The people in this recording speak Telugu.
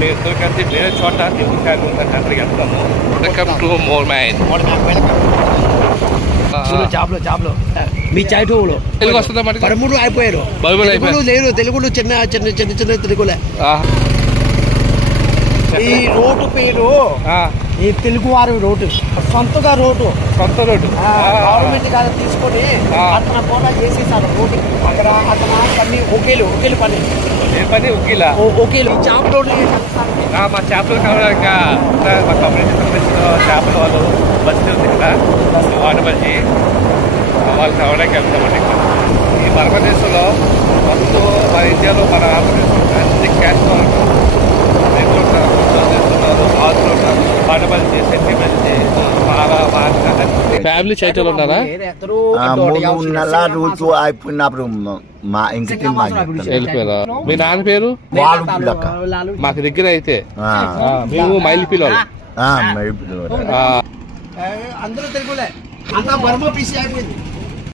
మేము ఇద్దరు కలిసి వేరే చోట నిమ్మకాయలు అక్కడికి వెళ్తాము. Welcome to more mine. జాబ్లో మీ చాయ్లో తెలుగు వస్తుందా? 13 అయిపోయారు. లేరు తెలుగులో చిన్న చిన్న చిన్న చిన్న తెలుగులే. ఈ రోడ్డు పేరు ఈ తెలుగువారి రోడ్డు. సొంత రోడ్డు గవర్నమెంట్ కాదు తీసుకొని అతను పోలా చేసేసాడు రోడ్డు. అక్కడ అతను పని ఒకేలు పని ఒకేలు చేప రోడ్డు. మా చేపలు కావడానికి మా కమ్యూనిటీ సంబంధించిన చేపల వాళ్ళు బస్సు ఉంది కదా, వాటర్ బస్సి వాళ్ళు కావడానికి వెళ్తామండి. ఈ భారతదేశంలో మొత్తం మన ఇండియాలో మన ఆంధ్రప్రదేశ్ అన్ని క్యాష్ ఫ్యామిలీ చైతలు ఉన్నారా? 3 నెలల రోజు అయిపోయినప్పుడు మా ఇంటికి వెళ్ళిపోయారా? మీ నాన్న పేరు? మాకు దగ్గర అయితే మేము మైలు పిల్లలు. అందరూ తెలుగులే. అంతా బర్మా పీసీ అయిపోయింది.